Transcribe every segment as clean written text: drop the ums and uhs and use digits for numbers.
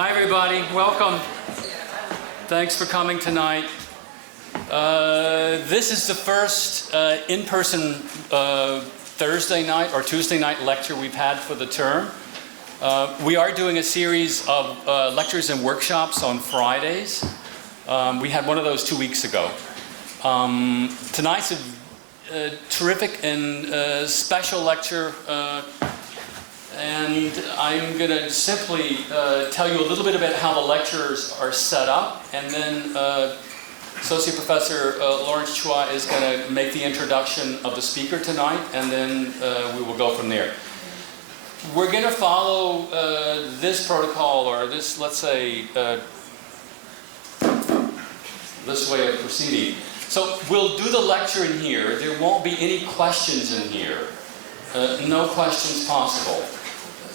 Hi everybody, welcome. Thanks for coming tonight. This is the first in-person Thursday night or Tuesday night lecture we've had for the term. We are doing a series of lectures and workshops on Fridays. We had one of those 2 weeks ago. Tonight's a terrific and special lecture, and I'm going to simply tell you a little bit about how the lectures are set up, and then Associate Professor Lawrence Chua is going to make the introduction of the speaker tonight, and then we will go from there. We're going to follow this protocol, or this, let's say, this way of proceeding. So we'll do the lecture in here. There won't be any questions in here. No questions possible.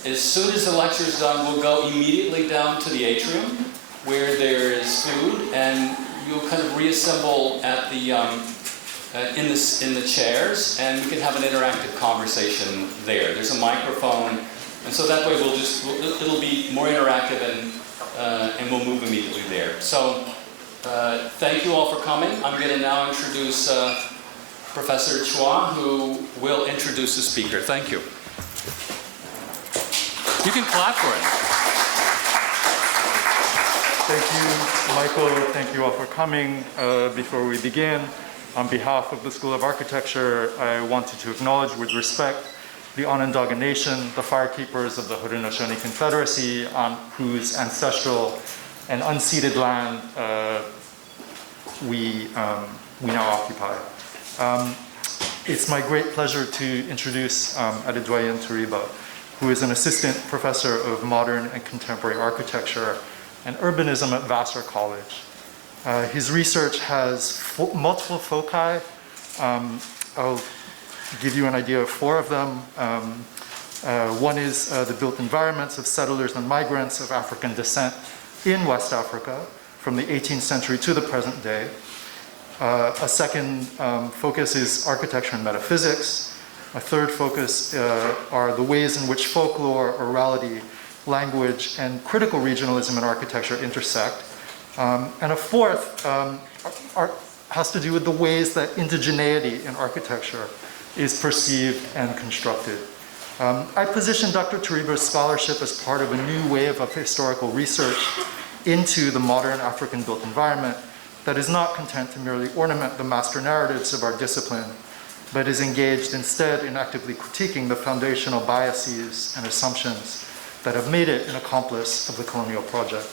As soon as the lecture is done, we'll go immediately down to the atrium where there is food, and you'll kind of reassemble at the in the chairs, and we can have an interactive conversation there. There's a microphone, and so that way it'll be more interactive, and we'll move immediately there. So thank you all for coming. I'm going to now introduce Professor Chua, who will introduce the speaker. Thank you. You can clap for him. Thank you, Michael. Thank you all for coming. Before we begin, on behalf of the School of Architecture, I wanted to acknowledge with respect the Onondaga Nation, the firekeepers of the Haudenosaunee Confederacy, on whose ancestral and unceded land we now occupy. It's my great pleasure to introduce Adedoyin Teriba, who is an assistant professor of modern and contemporary architecture and urbanism at Vassar College. His research has multiple foci. I'll give you an idea of 4 of them. One is the built environments of settlers and migrants of African descent in West Africa from the 18th century to the present day. A second focus is architecture and metaphysics. A third focus are the ways in which folklore, orality, language, and critical regionalism in architecture intersect. And a fourth has to do with the ways that indigeneity in architecture is perceived and constructed. I position Dr. Teriba's scholarship as part of a new wave of historical research into the modern African built environment that is not content to merely ornament the master narratives of our discipline, but is engaged instead in actively critiquing the foundational biases and assumptions that have made it an accomplice of the colonial project.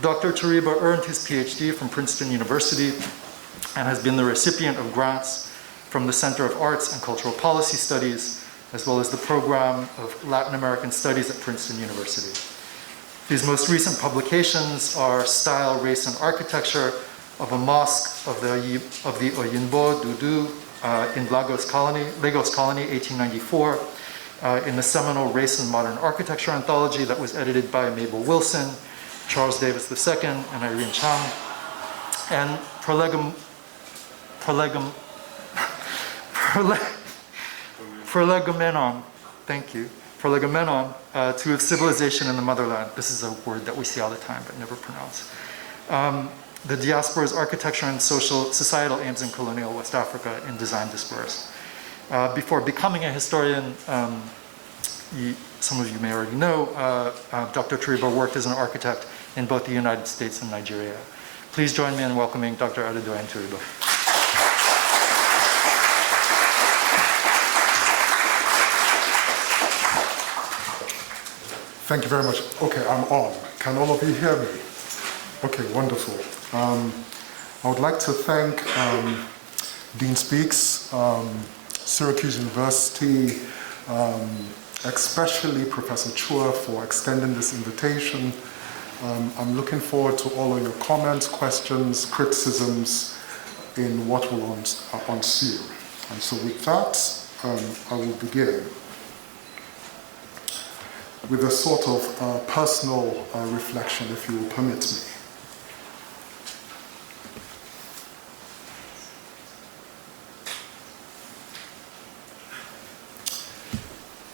Dr. Teriba earned his PhD from Princeton University and has been the recipient of grants from the Center of Arts and Cultural Policy Studies, as well as the Program of Latin American Studies at Princeton University. His most recent publications are Style, Race, and Architecture of a Mosque of the Oyinbo Dudu in Lagos Colony, 1894, in the seminal Race and Modern Architecture anthology that was edited by Mabel Wilson, Charles Davis II, and Irene Chang, and Prolegomenon, thank you, Prolegomenon, to of Civilization in the Motherland. This is a word that we see all the time but never pronounce. The diaspora's architecture and societal aims in colonial West Africa in Design Dispersed. Before becoming a historian, some of you may already know, Dr. Teriba worked as an architect in both the United States and Nigeria. Please join me in welcoming Dr. Adedoyin Teriba. Thank you very much. Okay, I'm on. Can all of you hear me? Okay, wonderful. I would like to thank Dean Speaks, Syracuse University, especially Professor Chua for extending this invitation. I'm looking forward to all of your comments, questions, criticisms in what will ensue. And so with that, I will begin with a sort of personal reflection, if you will permit me.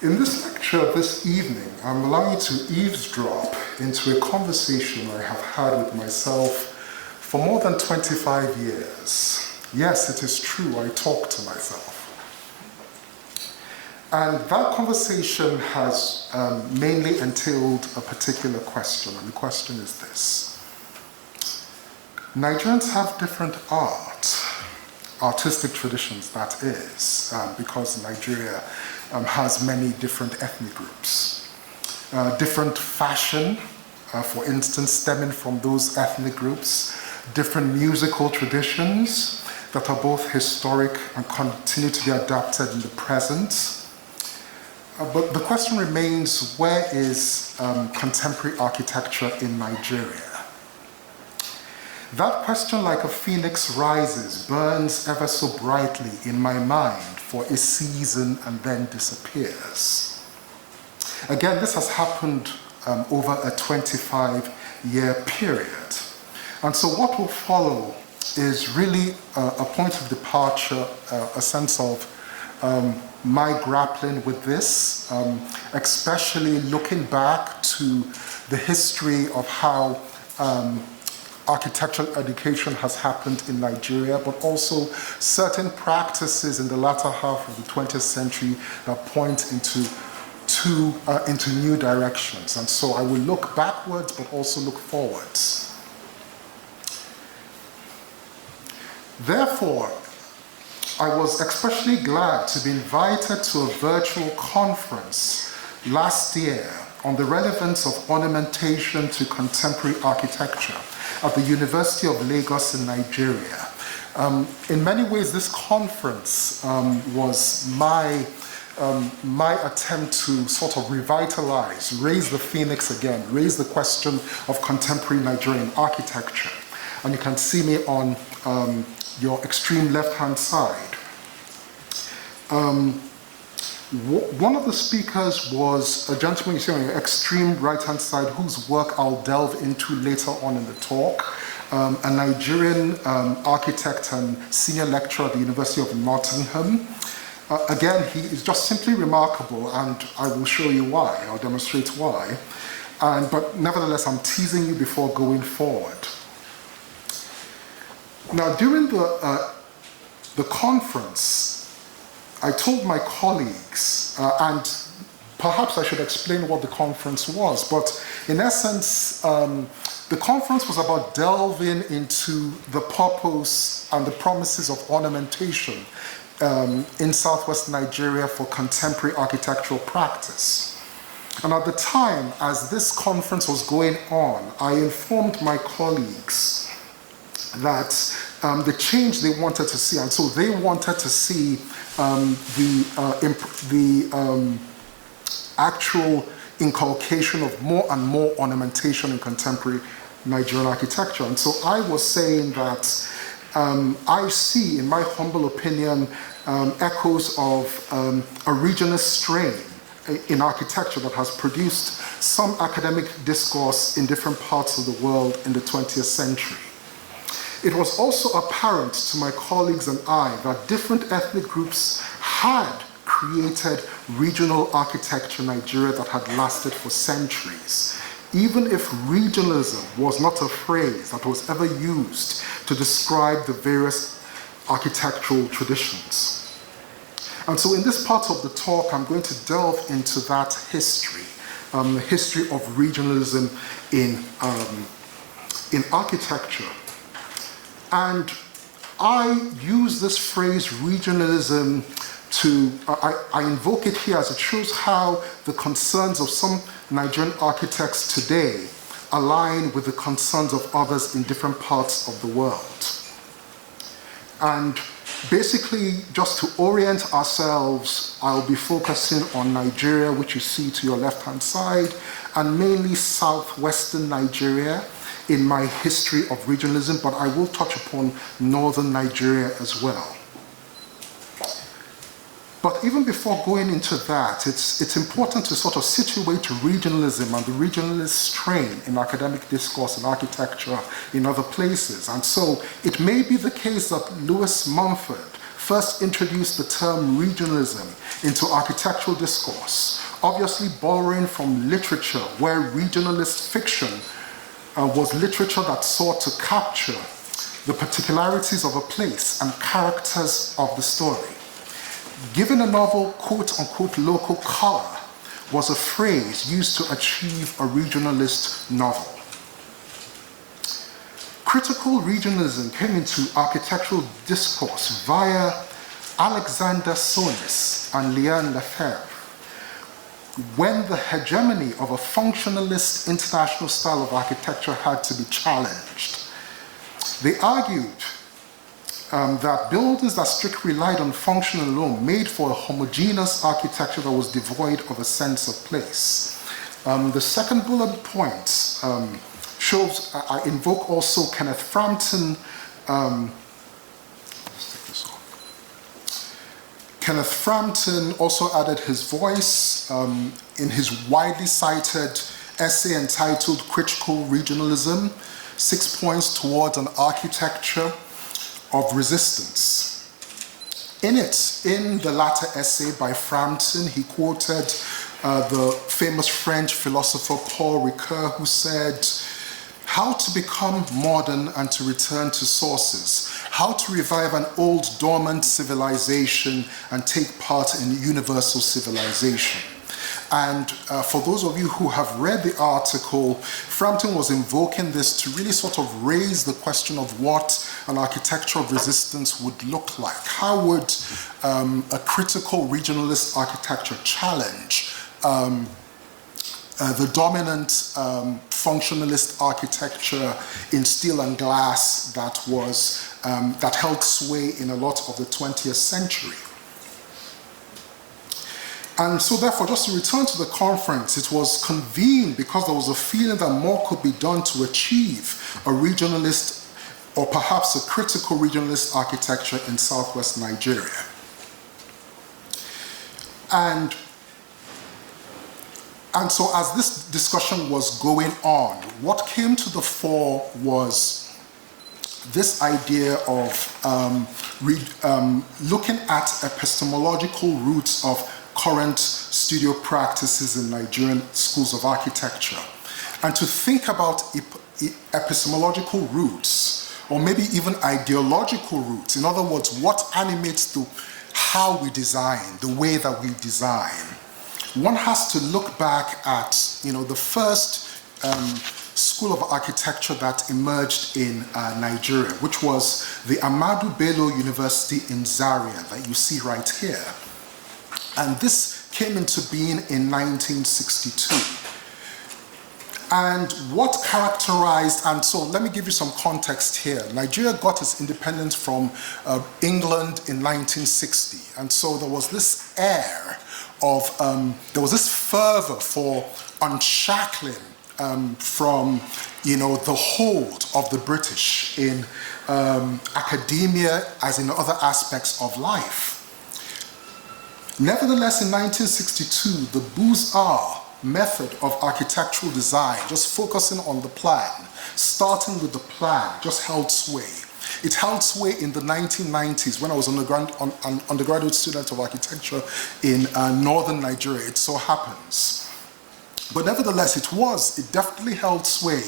In this lecture, lecture this evening, I'm allowing you to eavesdrop into a conversation I have had with myself for more than 25 years. Yes, it is true, I talk to myself. And that conversation has mainly entailed a particular question, and the question is this. Nigerians have different artistic traditions, that is, because Nigeria has many different ethnic groups. Different fashion, for instance, stemming from those ethnic groups, different musical traditions that are both historic and continue to be adapted in the present. But the question remains, where is contemporary architecture in Nigeria? That question, like a phoenix rises, burns ever so brightly in my mind for a season and then disappears. Again, this has happened over a 25-year period. And so what will follow is really a point of departure, a sense of my grappling with this, especially looking back to the history of how architectural education has happened in Nigeria, but also certain practices in the latter half of the 20th century that point into new directions. And so I will look backwards, but also look forwards. Therefore, I was especially glad to be invited to a virtual conference last year on the relevance of ornamentation to contemporary architecture at the University of Lagos in Nigeria. In many ways, this conference was my attempt to sort of revitalize, raise the phoenix again, raise the question of contemporary Nigerian architecture. And you can see me on your extreme left-hand side. One of the speakers was a gentleman you see on your extreme right-hand side, whose work I'll delve into later on in the talk, a Nigerian architect and senior lecturer at the University of Nottingham. Again, he is just simply remarkable, and I will show you why, I'll demonstrate why. But nevertheless, I'm teasing you before going forward. Now, during the conference, I told my colleagues, and perhaps I should explain what the conference was, but in essence, the conference was about delving into the purpose and the promises of ornamentation in Southwest Nigeria for contemporary architectural practice. And at the time, as this conference was going on, I informed my colleagues that the change they wanted to see, and so they wanted to see the actual inculcation of more and more ornamentation in contemporary Nigerian architecture. And so I was saying that I see, in my humble opinion, echoes of a regionalist strain in architecture that has produced some academic discourse in different parts of the world in the 20th century. It was also apparent to my colleagues and I that different ethnic groups had created regional architecture in Nigeria that had lasted for centuries, even if regionalism was not a phrase that was ever used to describe the various architectural traditions. And so in this part of the talk, I'm going to delve into that history, the history of regionalism in architecture. And I use this phrase regionalism to, I invoke it here as it shows how the concerns of some Nigerian architects today align with the concerns of others in different parts of the world. And basically, just to orient ourselves, I'll be focusing on Nigeria, which you see to your left-hand side, and mainly Southwestern Nigeria in my history of regionalism, but I will touch upon northern Nigeria as well. But even before going into that, it's important to sort of situate regionalism and the regionalist strain in academic discourse and architecture in other places. And so it may be the case that Lewis Mumford first introduced the term regionalism into architectural discourse, obviously borrowing from literature, where regionalist fiction was literature that sought to capture the particularities of a place and characters of the story. Giving a novel quote-unquote local color was a phrase used to achieve a regionalist novel. Critical regionalism came into architectural discourse via Alexander Sonis and Léon Lefebvre, when the hegemony of a functionalist international style of architecture had to be challenged. They argued that buildings that strictly relied on function alone made for a homogeneous architecture that was devoid of a sense of place. The second bullet point shows, I invoke also Kenneth Frampton. Kenneth Frampton also added his voice in his widely cited essay entitled Critical Regionalism, 6 Points Towards an Architecture of Resistance. In the latter essay by Frampton, he quoted the famous French philosopher Paul Ricoeur, who said, "How to become modern and to return to sources, how to revive an old dormant civilization and take part in universal civilization." And for those of you who have read the article, Frampton was invoking this to really sort of raise the question of what an architecture of resistance would look like. How would a critical regionalist architecture challenge the dominant functionalist architecture in steel and glass that held sway in a lot of the 20th century? And so therefore, just to return to the conference, it was convened because there was a feeling that more could be done to achieve a regionalist or perhaps a critical regionalist architecture in Southwest Nigeria. And so as this discussion was going on, what came to the fore was this idea of looking at epistemological roots of current studio practices in Nigerian schools of architecture, and to think about epistemological roots, or maybe even ideological roots. In other words, what animates how we design, the way that we design. One has to look back at, the first school of architecture that emerged in Nigeria, which was the Ahmadu Bello University in Zaria that you see right here. And this came into being in 1962. And what characterized, and so let me give you some context here. Nigeria got its independence from England in 1960. And so there was this air of, there was this fervor for unshackling from, the hold of the British in academia as in other aspects of life. Nevertheless, in 1962, the Beaux-Arts method of architectural design, just focusing on the plan, starting with the plan, just held sway. It held sway in the 1990s when I was an undergraduate student of architecture in northern Nigeria, it so happens. But nevertheless, it definitely held sway,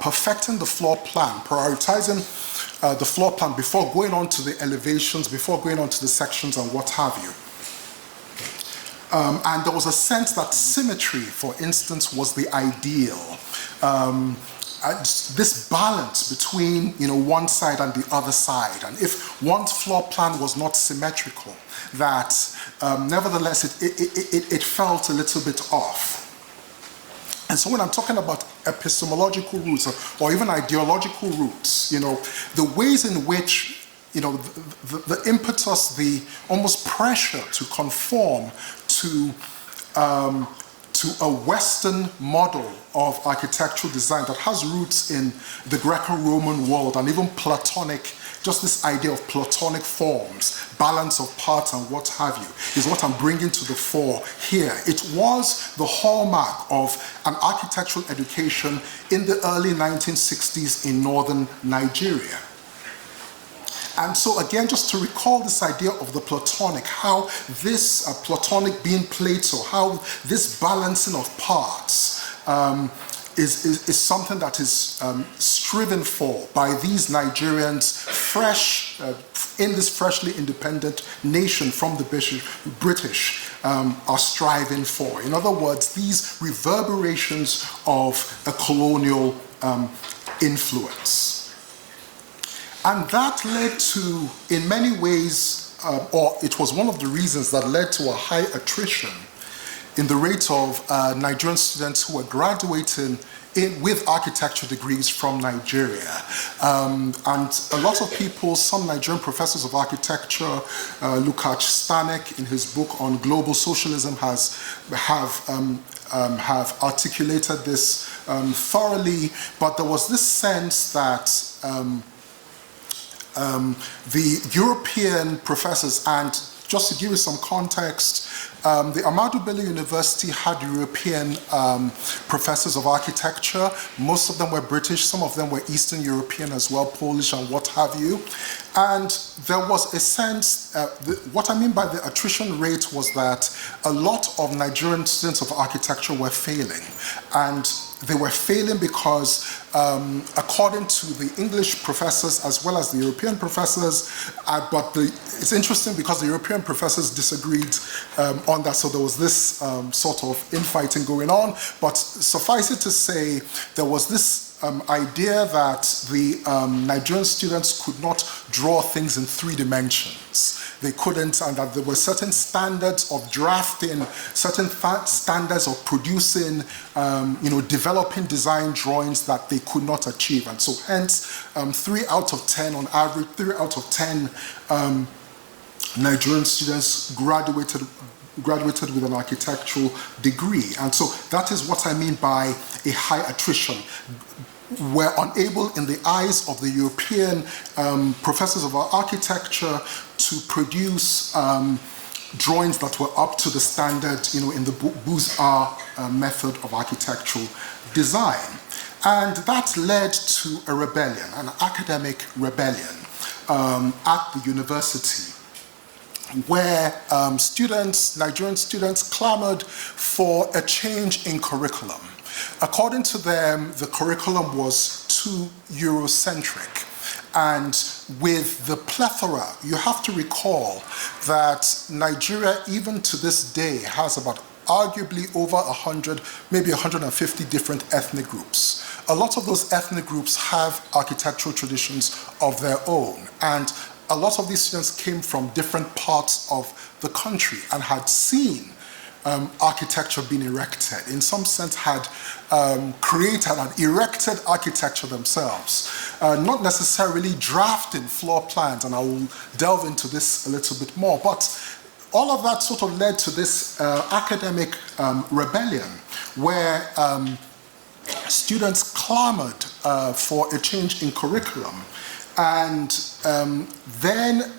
perfecting the floor plan, prioritizing the floor plan before going on to the elevations, before going on to the sections and what have you. And there was a sense that symmetry, for instance, was the ideal. This balance between one side and the other side. And if one's floor plan was not symmetrical, that nevertheless it felt a little bit off. And so when I'm talking about epistemological roots or even ideological roots, the ways in which the impetus, the almost pressure to conform to a Western model of architectural design that has roots in the Greco-Roman world and even Platonic, just this idea of Platonic forms, balance of parts and what have you, is what I'm bringing to the fore here. It was the hallmark of an architectural education in the early 1960s in northern Nigeria. And so again, just to recall this idea of the Platonic, how this Platonic being Plato, how this balancing of parts is something that is striven for by these Nigerians, fresh in this freshly independent nation from the British, are striving for. In other words, these reverberations of a colonial influence. And that led to, in many ways, or it was one of the reasons that led to a high attrition in the rate of Nigerian students who were graduating with architecture degrees from Nigeria. And a lot of people, some Nigerian professors of architecture, Lukács Stanek in his book on global socialism have articulated this thoroughly, but there was this sense that the European professors, and just to give you some context, the Ahmadu Bello University had European professors of architecture. Most of them were British, some of them were Eastern European as well, Polish and what have you. And there was a sense, what I mean by the attrition rate was that a lot of Nigerian students of architecture were failing. And they were failing because, according to the English professors as well as the European professors, it's interesting because the European professors disagreed on that, so there was this sort of infighting going on. But suffice it to say, there was this idea that the Nigerian students could not draw things in 3 dimensions. They couldn't, and that there were certain standards of drafting, certain standards of producing, developing design drawings that they could not achieve. And so hence, 3 out of 10 on average, 3 out of 10 Nigerian students graduated with an architectural degree. And so that is what I mean by a high attrition. Were unable, in the eyes of the European professors of architecture, to produce drawings that were up to the standard, in the Beaux-Arts method of architectural design. And that led to a rebellion, an academic rebellion at the university, where Nigerian students clamored for a change in curriculum. According to them, the curriculum was too Eurocentric. And with the plethora, you have to recall that Nigeria, even to this day, has about arguably over 100, maybe 150 different ethnic groups. A lot of those ethnic groups have architectural traditions of their own. And a lot of these students came from different parts of the country and had seen architecture being erected, in some sense had created and erected architecture themselves, not necessarily drafting floor plans, and I will delve into this a little bit more, but all of that sort of led to this academic rebellion where students clamored for a change in curriculum. And then,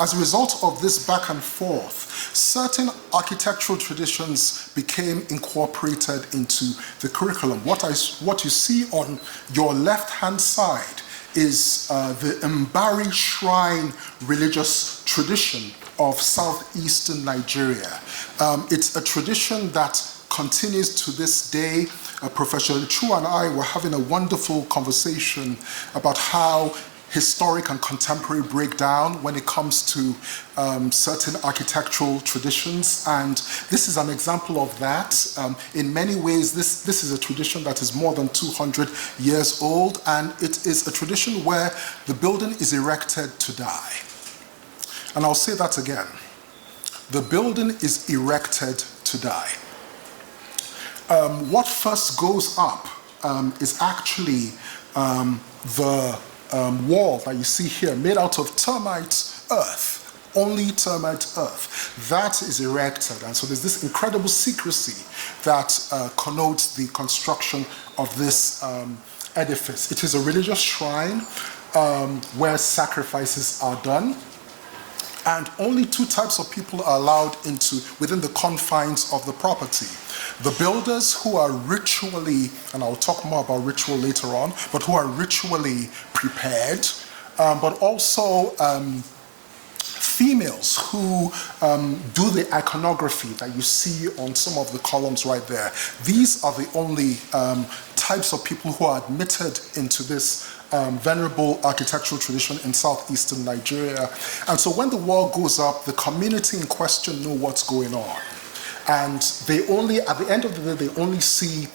as a result of this back and forth, certain architectural traditions became incorporated into the curriculum. What you see on your left-hand side is the Mbari Shrine religious tradition of southeastern Nigeria. It's a tradition that continues to this day. Professor Chu and I were having a wonderful conversation about how historic and contemporary breakdown when it comes to certain architectural traditions, and this is an example of that. In many ways, this is a tradition that is more than 200 years old, and it is a tradition where the building is erected to die. And I'll say that again. The building is erected to die. What first goes up is actually the wall that you see here, made out of termite earth, only termite earth. That is erected, and so there's this incredible secrecy that connotes the construction of this edifice. It is a religious shrine where sacrifices are done, and only 2 types of people are allowed within the confines of the property. The builders who are ritually, and I'll talk more about ritual later on, but who are ritually prepared, but also females who do the iconography that you see on some of the columns right there. These are the only types of people who are admitted into this venerable architectural tradition in southeastern Nigeria. And so when the wall goes up, the community in question know what's going on. And they only, at the end of the day, they only see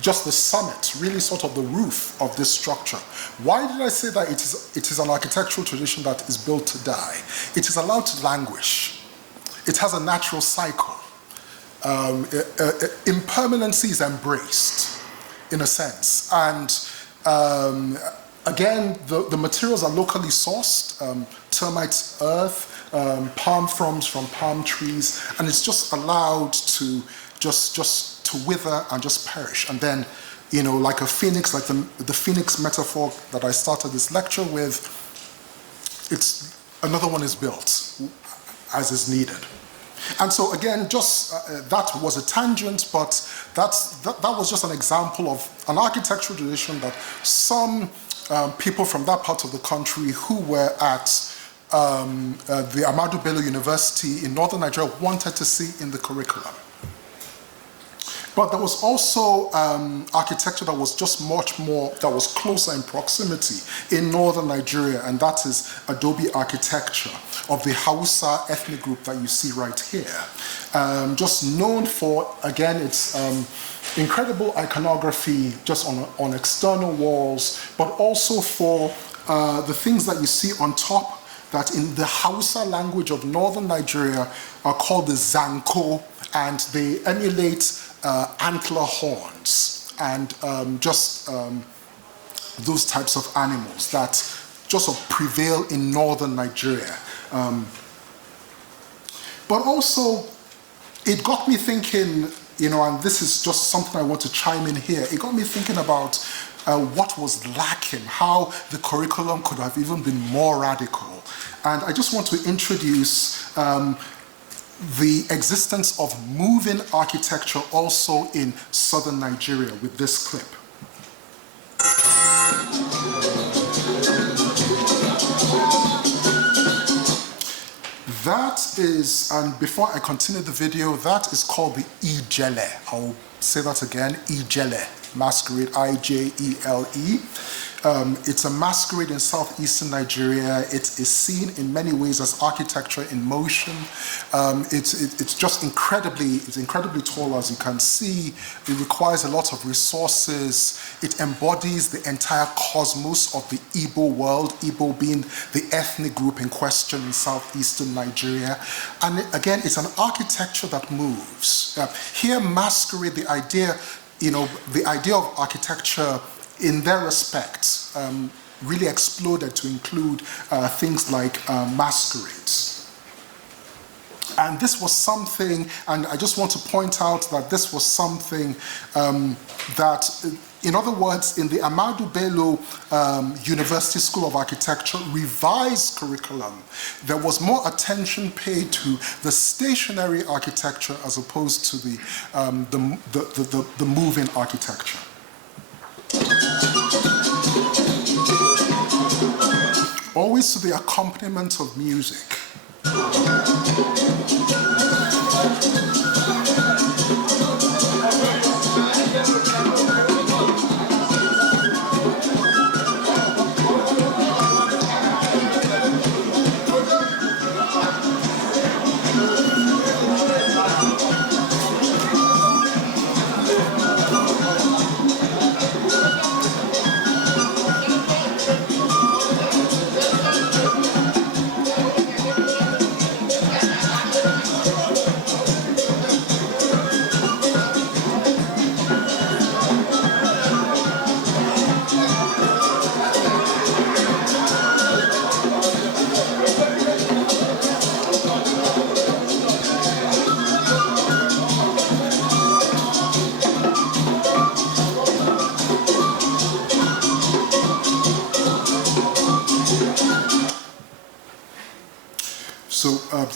just the summit, really sort of the roof of this structure. Why did I say that it is an architectural tradition that is built to die? It is allowed to languish. It has a natural cycle. Impermanency is embraced, in a sense. And again, the materials are locally sourced, termites, earth, palm fronds from palm trees, and it's just allowed to just to wither and just perish. And then, you know, like a phoenix, like the phoenix metaphor that I started this lecture with, it's another one is built as is needed. And so again, just that was a tangent, but that was just an example of an architectural tradition that some people from that part of the country who were at the Ahmadu Bello University in northern Nigeria wanted to see in the curriculum. But there was also architecture that was just much more, that was closer in proximity in northern Nigeria, and that is adobe architecture of the Hausa ethnic group that you see right here. Just known for, again, its incredible iconography just on external walls, but also for the things that you see on top that in the Hausa language of northern Nigeria are called the Zanko, and they emulate antler horns and those types of animals that just sort of prevail in northern Nigeria. But also, it got me thinking, you know, and this is just something I want to chime in here, it got me thinking about what was lacking, how the curriculum could have even been more radical. And I just want to introduce the existence of moving architecture also in southern Nigeria with this clip. That is, and before I continue the video, that is called the Ijele. I'll say that again, Ijele, masquerade, I-J-E-L-E. It's a masquerade in southeastern Nigeria. It is seen in many ways as architecture in motion. It's just incredibly tall, as you can see. It requires a lot of resources. It embodies the entire cosmos of the Igbo world, Igbo being the ethnic group in question in southeastern Nigeria. And again, it's an architecture that moves. Here, masquerade, the idea of architecture in their respect, really exploded to include things like masquerades. And this was something, and I just want to point out that this was something that, in other words, in the Ahmadu Bello University School of Architecture revised curriculum, there was more attention paid to the stationary architecture as opposed to the moving architecture. Always to the accompaniment of music.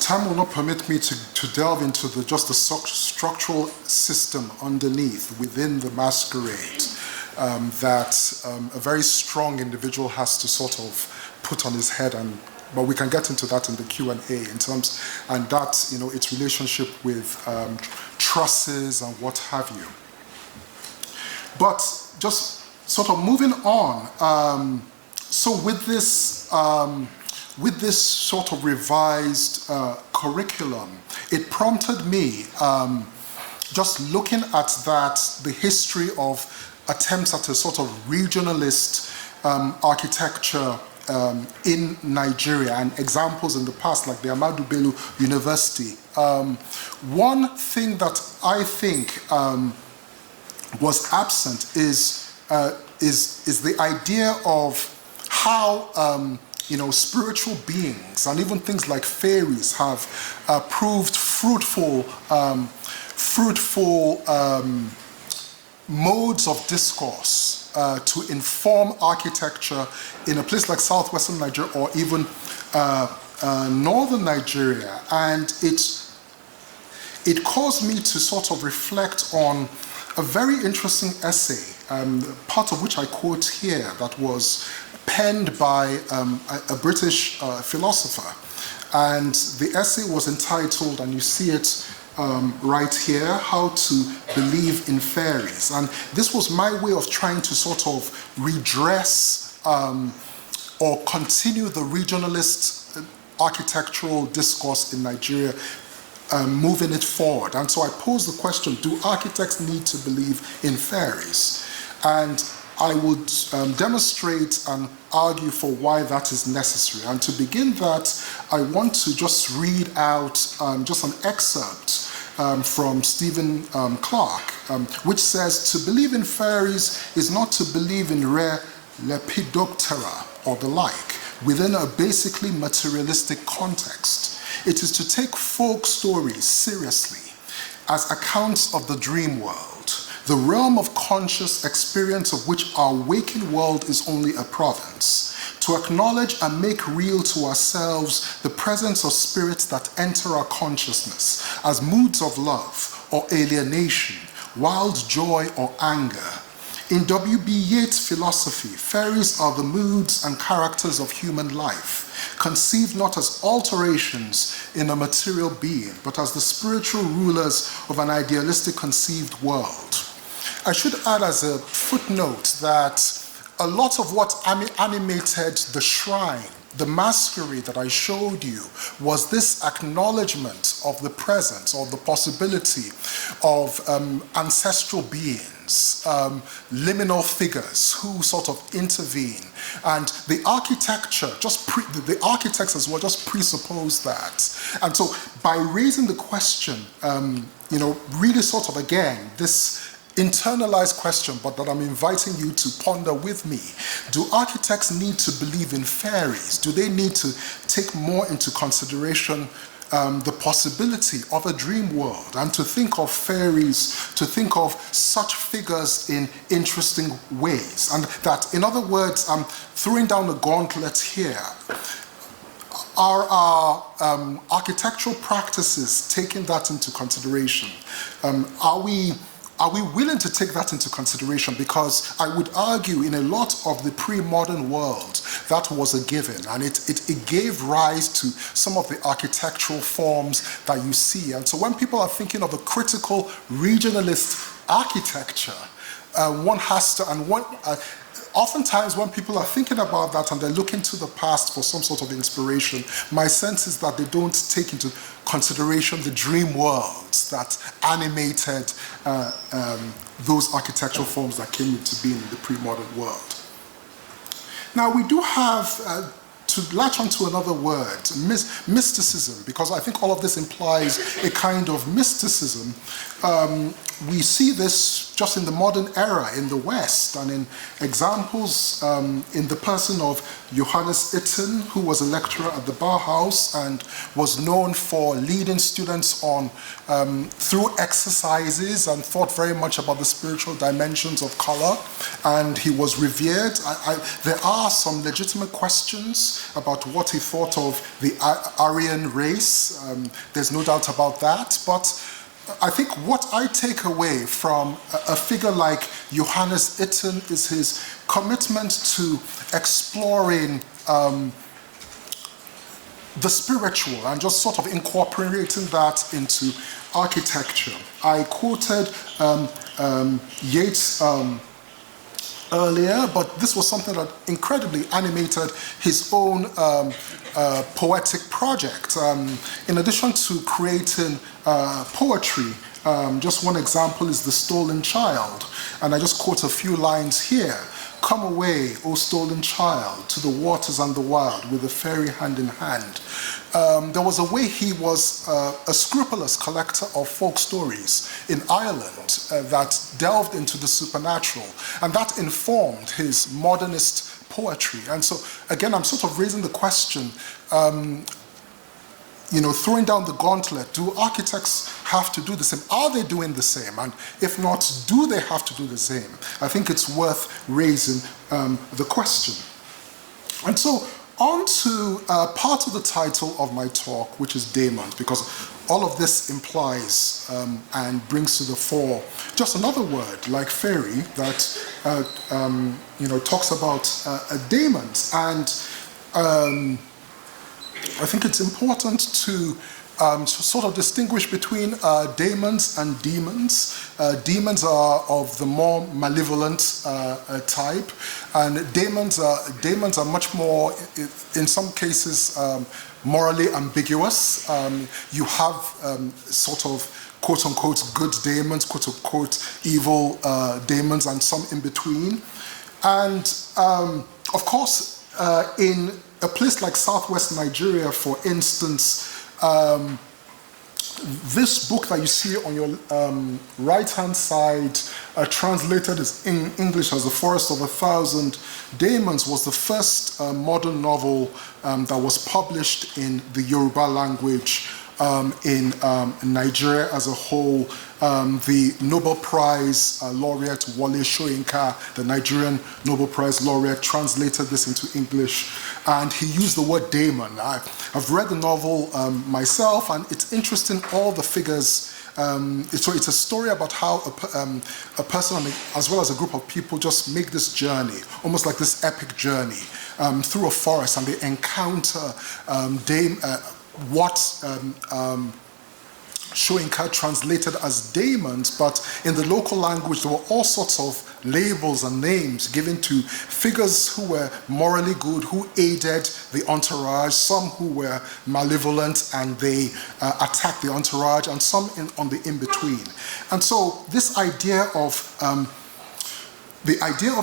Time will not permit me to delve into just the structural system underneath, within the masquerade. that a very strong individual has to sort of put on his head, but we can get into that in the Q&A in terms, and that, you know, its relationship with trusses and what have you. But just sort of moving on, so with this sort of revised curriculum, it prompted me, just looking at that, the history of attempts at a sort of regionalist architecture in Nigeria, and examples in the past, like the Ahmadu Bello University. One thing that I think was absent is the idea of how you know, spiritual beings and even things like fairies have proved fruitful modes of discourse to inform architecture in a place like Southwestern Nigeria or even Northern Nigeria. And it caused me to sort of reflect on a very interesting essay, part of which I quote here, that was penned by a British philosopher. And the essay was entitled, and you see it right here, How to Believe in Fairies. And this was my way of trying to sort of redress or continue the regionalist architectural discourse in Nigeria, moving it forward. And so I posed the question, do architects need to believe in fairies? And I would demonstrate and argue for why that is necessary. And to begin that, I want to just read out just an excerpt from Stephen Clark, which says, to believe in fairies is not to believe in rare lepidoptera or the like within a basically materialistic context. It is to take folk stories seriously as accounts of the dream world, the realm of conscious experience of which our waking world is only a province, to acknowledge and make real to ourselves the presence of spirits that enter our consciousness as moods of love or alienation, wild joy or anger. In W.B. Yeats' philosophy, fairies are the moods and characters of human life, conceived not as alterations in a material being, but as the spiritual rulers of an idealistic conceived world. I should add as a footnote that a lot of what animated the shrine, the masquerade that I showed you, was this acknowledgement of the presence or the possibility of ancestral beings, liminal figures who sort of intervene. And the architecture, the architects as well, just presuppose that. And so by raising the question, you know, really sort of again, this internalized question, but that I'm inviting you to ponder with me. Do architects need to believe in fairies? Do they need to take more into consideration the possibility of a dream world and to think of fairies, to think of such figures in interesting ways? And that, in other words, I'm throwing down the gauntlet here. Are our architectural practices taking that into consideration? Are we willing to take that into consideration? Because I would argue in a lot of the pre-modern world, that was a given, and it gave rise to some of the architectural forms that you see. And so when people are thinking of a critical regionalist architecture, one has to, and one, oftentimes when people are thinking about that and they're looking to the past for some sort of inspiration, my sense is that they don't take into consideration the dream worlds that animated those architectural forms that came into being in the pre-modern world. Now we do have, to latch onto another word, mysticism, because I think all of this implies a kind of mysticism. We see this just in the modern era in the West, and in examples in the person of Johannes Itten, who was a lecturer at the Bauhaus and was known for leading students on through exercises and thought very much about the spiritual dimensions of color, and he was revered. There are some legitimate questions about what he thought of the Aryan race. There's no doubt about that, but I think what I take away from a figure like Johannes Itten is his commitment to exploring the spiritual and just sort of incorporating that into architecture. I quoted Yeats earlier, but this was something that incredibly animated his own poetic project. In addition to creating poetry, just one example is The Stolen Child, and I just quote a few lines here. Come away, O stolen child, to the waters and the wild, with a fairy hand in hand. There was a way he was a scrupulous collector of folk stories in Ireland that delved into the supernatural, and that informed his modernist poetry. And so, again, I'm sort of raising the question, throwing down the gauntlet, do architects have to do the same? Are they doing the same? And if not, do they have to do the same? I think it's worth raising the question. And so, on to part of the title of my talk, which is Daemons, because all of this implies and brings to the fore just another word, like fairy, that talks about daemons. And I think it's important to sort of distinguish between daemons and demons. Demons are of the more malevolent type, and daemons are much more, in some cases, morally ambiguous. You have sort of quote-unquote good daemons, quote-unquote evil daemons, and some in between. And of course, in a place like Southwest Nigeria, for instance, this book that you see on your right-hand side, translated in English as The Forest of 1,000 Daemons, was the first modern novel that was published in the Yoruba language in Nigeria as a whole. The Nobel Prize laureate Wole Soyinka, the Nigerian Nobel Prize laureate, translated this into English, and he used the word daemon. I've read the novel myself, and it's interesting, all the figures. So it's a story about how a person, as well as a group of people, just make this journey, almost like this epic journey through a forest, and they encounter what Soyinka translated as daemons, but in the local language there were all sorts of labels and names given to figures who were morally good, who aided the entourage, some who were malevolent and they attacked the entourage, and some on the in-between. And so this idea of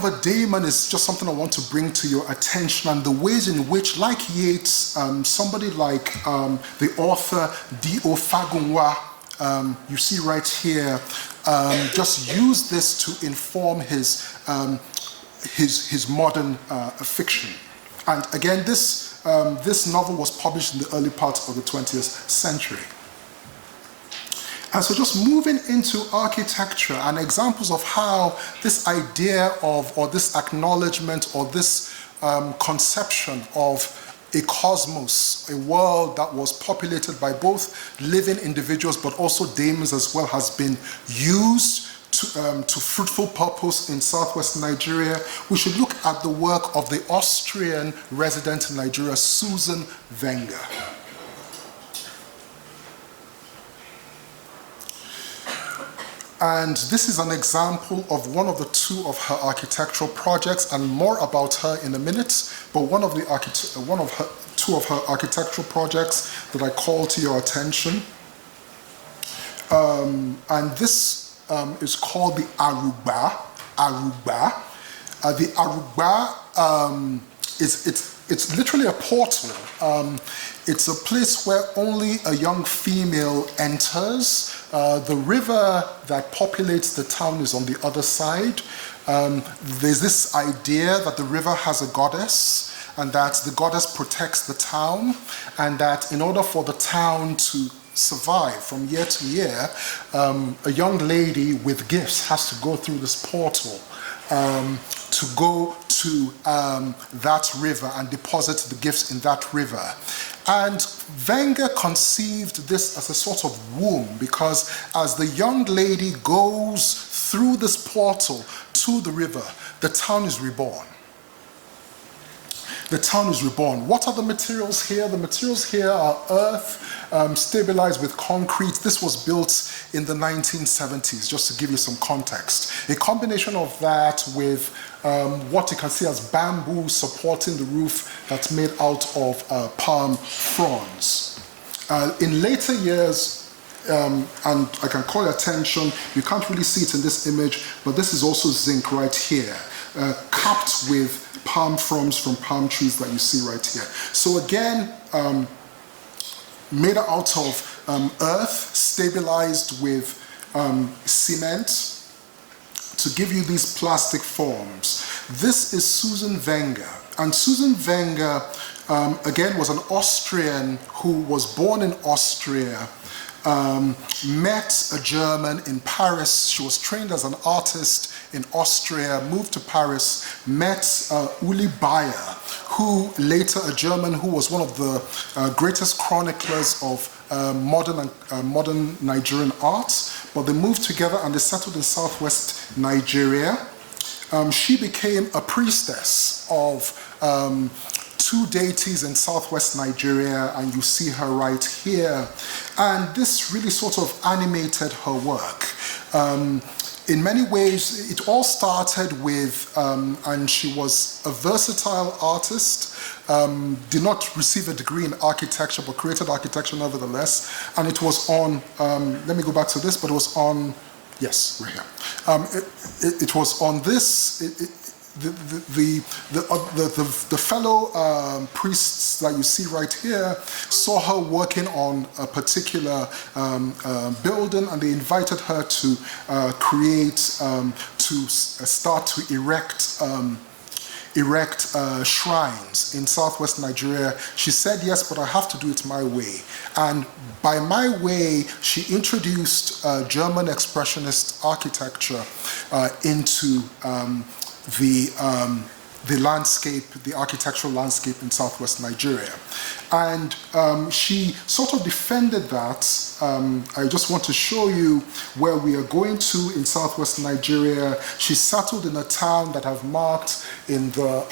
a daemon is just something I want to bring to your attention, and the ways in which, like Yeats, somebody like the author D.O. Fagunwa, you see right here, just used this to inform his modern fiction. And again, this novel was published in the early part of the 20th century. And so just moving into architecture and examples of how this idea of, or this acknowledgement, or this conception of a cosmos, a world that was populated by both living individuals but also daemons as well, has been used to fruitful purpose in Southwest Nigeria. We should look at the work of the Austrian resident in Nigeria, Susanne Wenger. And this is an example of one of the two of her architectural projects, and more about her in a minute. But two of her architectural projects that I call to your attention. And this is called the Aruba. The Aruba it's literally a portal. It's a place where only a young female enters. The river that populates the town is on the other side. There's this idea that the river has a goddess, and that the goddess protects the town, and that in order for the town to survive from year to year, a young lady with gifts has to go through this portal to go to that river and deposit the gifts in that river. And Wenger conceived this as a sort of womb, because as the young lady goes through this portal to the river, the town is reborn. The town is reborn. What are the materials here? The materials here are earth, stabilized with concrete. This was built in the 1970s, just to give you some context. A combination of that with what you can see as bamboo supporting the roof that's made out of palm fronds. In later years, and I can call your attention, you can't really see it in this image, but this is also zinc right here, capped with palm fronds from palm trees that you see right here. So again, made out of earth, stabilized with cement to give you these plastic forms. This is Susanne Wenger. And Susanne Wenger, again, was an Austrian who was born in Austria, met a German in Paris. She was trained as an artist in Austria, moved to Paris, met Uli Bayer, who later a German who was one of the greatest chroniclers of modern Nigerian art. But they moved together and they settled in Southwest Nigeria. She became a priestess of two deities in Southwest Nigeria, and you see her right here. And this really sort of animated her work. In many ways, it all started with, and she was a versatile artist, did not receive a degree in architecture, but created architecture nevertheless. And it was on, let me go back to this, but it was on, yes, right here. It was on this, the fellow priests that you see right here saw her working on a particular building, and they invited her to start to erect shrines in Southwest Nigeria. She said, yes, but I have to do it my way. And by my way, she introduced German expressionist architecture into the landscape, the architectural landscape in Southwest Nigeria. And she sort of defended that. I just want to show you where we are going to in Southwest Nigeria. She settled in a town that I've marked in the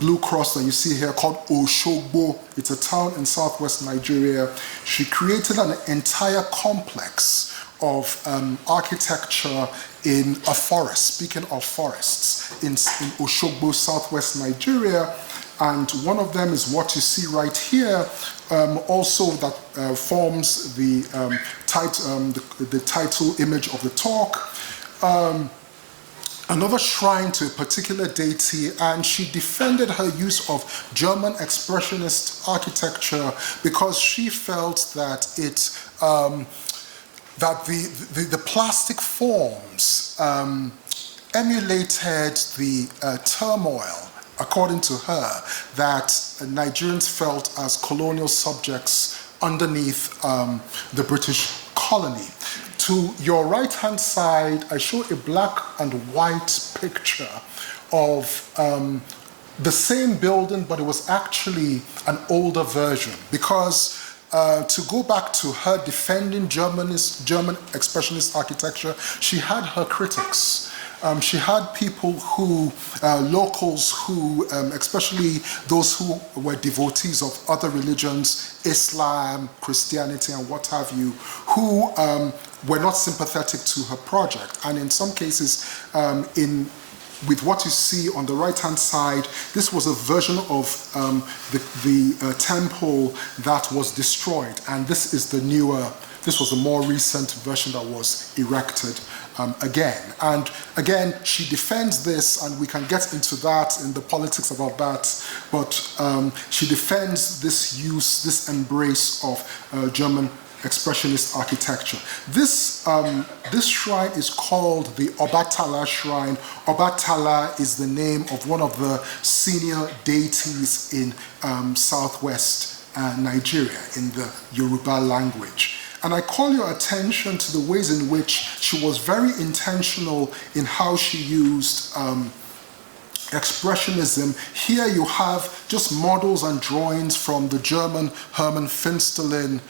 blue cross that you see here called Oshogbo. It's a town in Southwest Nigeria. She created an entire complex of architecture in a forest, speaking of forests, in Oshogbo, Southwest Nigeria. And one of them is what you see right here, also that forms the title image of the talk. Another shrine to a particular deity, and she defended her use of German expressionist architecture because she felt that the plastic forms emulated the turmoil, according to her, that Nigerians felt as colonial subjects underneath the British colony. To your right-hand side, I show a black and white picture of the same building, but it was actually an older version, because to go back to her defending German expressionist architecture, she had her critics. She had people who, locals who, especially those who were devotees of other religions, Islam, Christianity, and what have you, who were not sympathetic to her project. And in some cases, with what you see on the right-hand side, this was a version of the temple that was destroyed. And this is this was the more recent version that was erected again. And again, she defends this, and we can get into that in the politics about that, but she defends this use, this embrace of German expressionist architecture. This shrine is called the Obatala Shrine. Obatala is the name of one of the senior deities in Southwest Nigeria, in the Yoruba language. And I call your attention to the ways in which she was very intentional in how she used expressionism. Here you have just models and drawings from the German Hermann Finsterlin,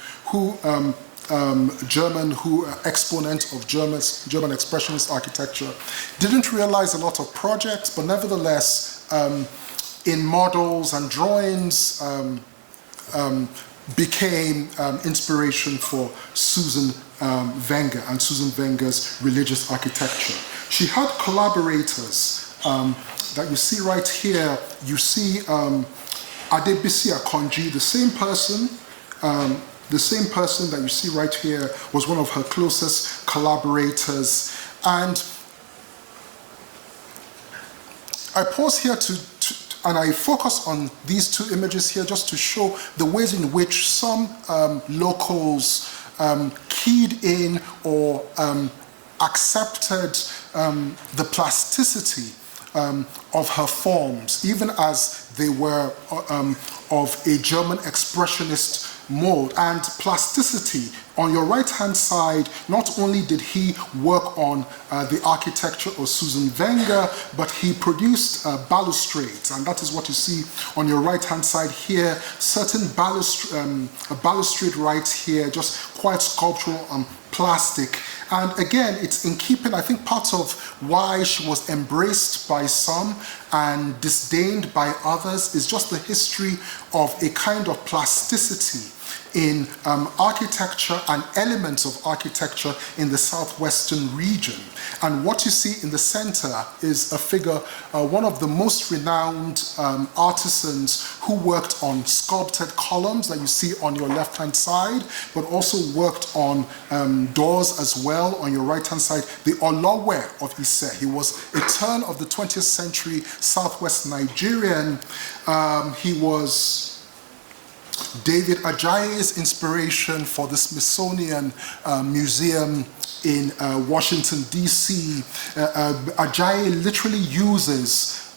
exponent of German expressionist architecture. Didn't realize a lot of projects, but nevertheless, in models and drawings, became inspiration for Susanne Wenger and Susanne Wenger's religious architecture. She had collaborators that you see right here. You see Adebisi Akonji, the same person that you see right here was one of her closest collaborators. And I pause here and I focus on these two images here just to show the ways in which some locals keyed in or accepted the plasticity of her forms, even as they were of a German expressionist mold. And plasticity, on your right-hand side, not only did he work on the architecture of Susanne Wenger, but he produced balustrades, and that is what you see on your right-hand side here. Certain balustrade right here, just quite sculptural and plastic. And again, it's in keeping, I think part of why she was embraced by some and disdained by others is just the history of a kind of plasticity in architecture and elements of architecture in the Southwestern region. And what you see in the center is a figure, one of the most renowned artisans who worked on sculpted columns that you see on your left-hand side, but also worked on doors as well on your right-hand side, the Olowe of Ise. He was a turn of the 20th century Southwest Nigerian. He was David Ajayi's inspiration for the Smithsonian Museum in Washington, D.C. Ajayi literally uses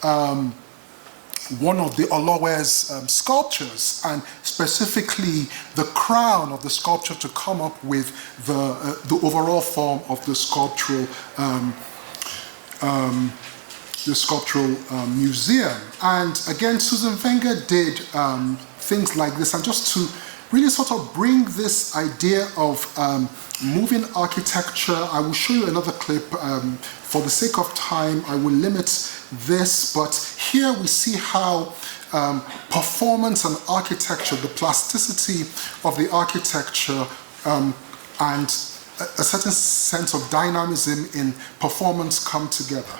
one of the Olowe's sculptures, and specifically the crown of the sculpture, to come up with the overall form of the sculptural museum. And again, Susanne Wenger did things like this, and just to really sort of bring this idea of moving architecture, I will show you another clip. For the sake of time, I will limit this, but here we see how performance and architecture, the plasticity of the architecture, and a certain sense of dynamism in performance come together.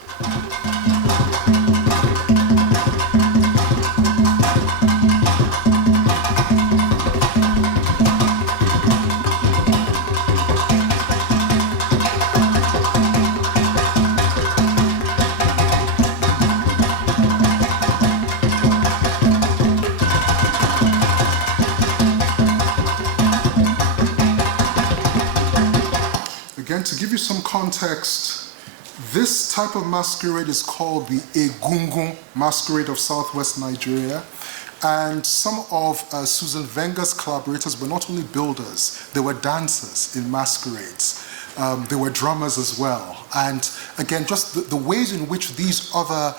To give you some context, this type of masquerade is called the Egungun masquerade of Southwest Nigeria. And some of Susanne Wenger's collaborators were not only builders, they were dancers in masquerades. They were drummers as well. And again, just the ways in which these other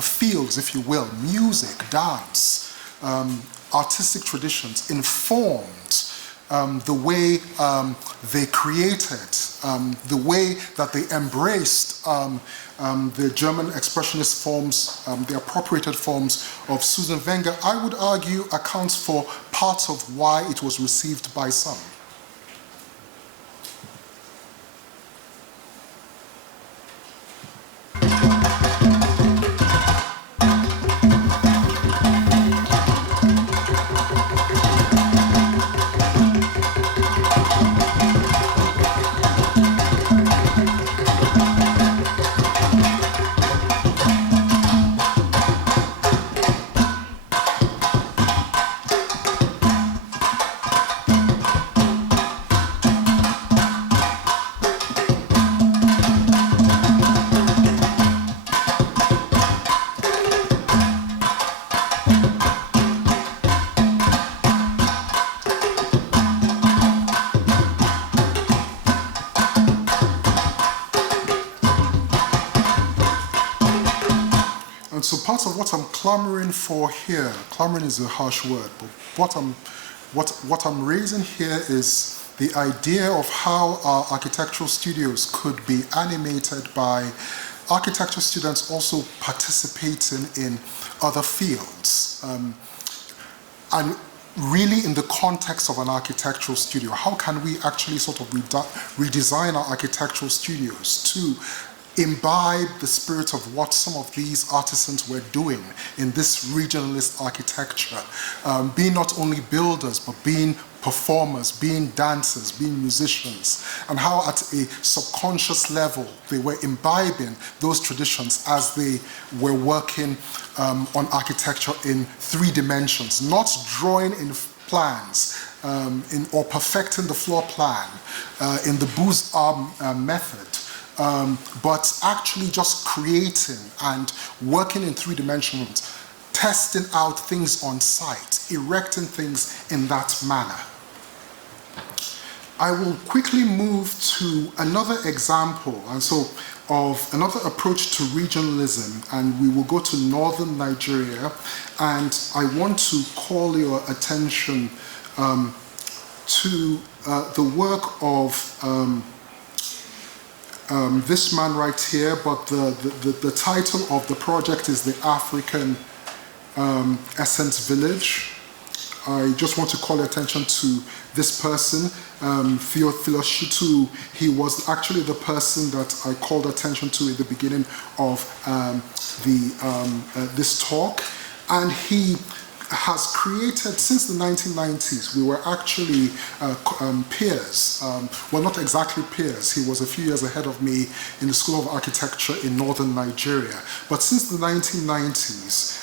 fields, if you will, music, dance, artistic traditions informed the way they created, the way that they embraced the German expressionist forms, the appropriated forms of Susanne Wenger, I would argue accounts for part of why it was received by some. And so part of what I'm clamoring for here, clamoring is a harsh word, but what I'm raising here is the idea of how our architectural studios could be animated by architecture students also participating in other fields. And really in the context of an architectural studio, how can we actually sort of redesign our architectural studios to imbibe the spirit of what some of these artisans were doing in this regionalist architecture, being not only builders, but being performers, being dancers, being musicians, and how at a subconscious level they were imbibing those traditions as they were working on architecture in 3 dimensions, not drawing in plans or perfecting the floor plan in the Beaux-Arts method, but actually just creating and working in 3 dimensions, testing out things on site, erecting things in that manner. I will quickly move to another example, and so of another approach to regionalism, and we will go to northern Nigeria, and I want to call your attention to the work of this man right here, but the title of the project is the African Essence Village. I just want to call attention to this person, Theophilus Shitu. He was actually the person that I called attention to at the beginning of this talk. And he has created, since the 1990s, we were actually peers. Well, not exactly peers. He was a few years ahead of me in the School of Architecture in northern Nigeria. But since the 1990s,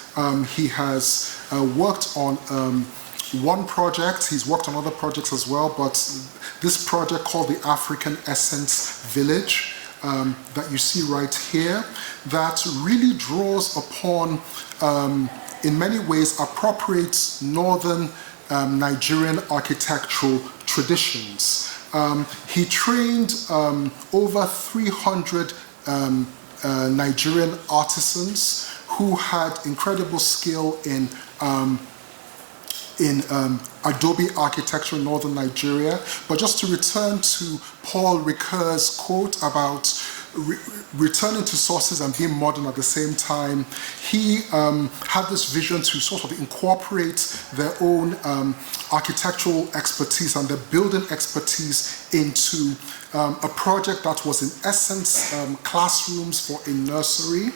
he has worked on one project. He's worked on other projects as well, but this project called the African Essence Village that you see right here, that really draws upon, in many ways, appropriates northern Nigerian architectural traditions. He trained over 300 Nigerian artisans who had incredible skill in Adobe architecture in northern Nigeria. But just to return to Paul Ricoeur's quote about returning to sources and being modern at the same time, he had this vision to sort of incorporate their own architectural expertise and their building expertise into a project that was in essence classrooms for a nursery.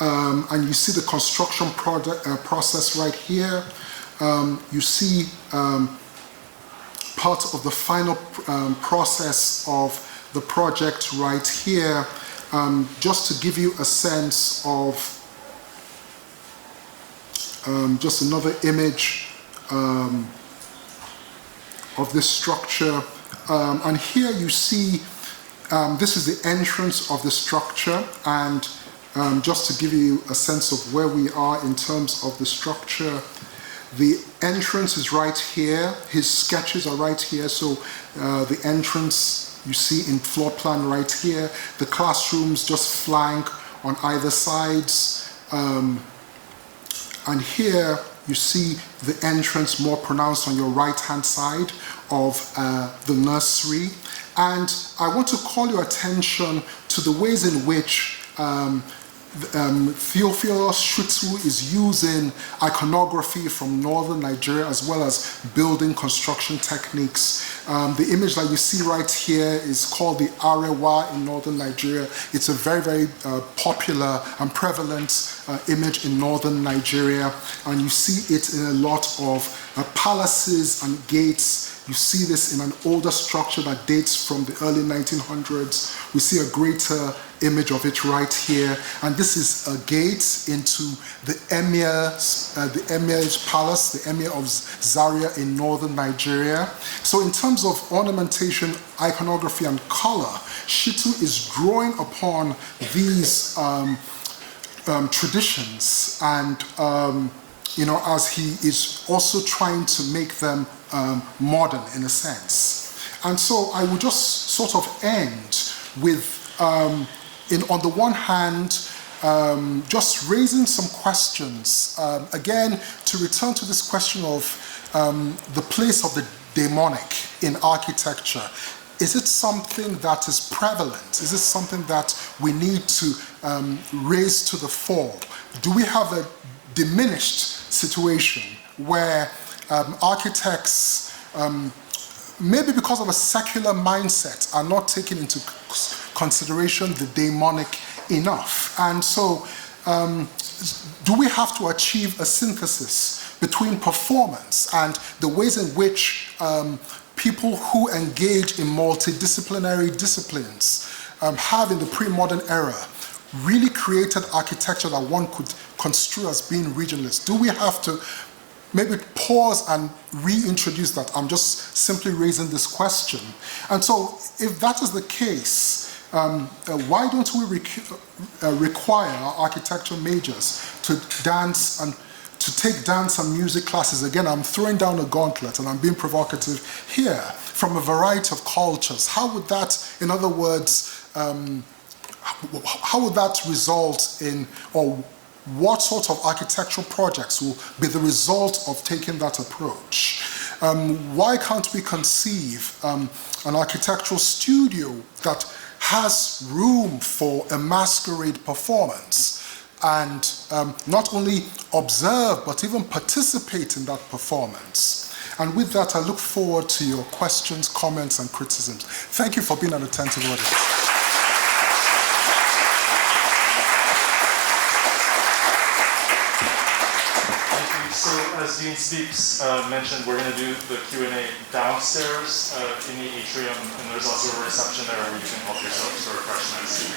And you see the construction process right here. You see part of the final process of the project right here, just to give you a sense of just another image of this structure. And here you see, this is the entrance of the structure, and just to give you a sense of where we are in terms of the structure, the entrance is right here. His sketches are right here. So the entrance you see in floor plan right here. The classrooms just flank on either sides. And here you see the entrance more pronounced on your right-hand side of the nursery. And I want to call your attention to the ways in which Theophilus Shitu is using iconography from northern Nigeria as well as building construction techniques. The image that you see right here is called the Arewa in northern Nigeria. It's a very, very popular and prevalent image in northern Nigeria, and you see it in a lot of palaces and gates. You see this in an older structure that dates from the early 1900s. We see a greater image of it right here, and this is a gate into the Emir's palace, the Emir of Zaria in northern Nigeria. So in terms of ornamentation, iconography, and color, Shitu is drawing upon these traditions, and you know, as he is also trying to make them modern in a sense. And so I will just sort of end with, on the one hand, just raising some questions. Again, to return to this question of the place of the demonic in architecture. Is it something that is prevalent? Is it something that we need to raise to the fore? Do we have a diminished situation where architects, maybe because of a secular mindset, are not taking into consideration the demonic enough? And so, do we have to achieve a synthesis between performance and the ways in which people who engage in multidisciplinary disciplines have in the pre-modern era really created architecture that one could construe as being regionalist? Do we have to maybe pause and reintroduce that? I'm just simply raising this question. And so if that is the case, why don't we require our architecture majors to dance and to take dance and music classes? Again, I'm throwing down a gauntlet and I'm being provocative here, from a variety of cultures. How would that, in other words, how would that result in, or what sort of architectural projects will be the result of taking that approach? Why can't we conceive an architectural studio that has room for a masquerade performance and not only observe but even participate in that performance? And with that, I look forward to your questions, comments, and criticisms. Thank you for being an attentive audience. So as Dean Speaks mentioned, we're going to do the Q&A downstairs in the atrium, and there's also a reception there where you can help yourself to refreshments.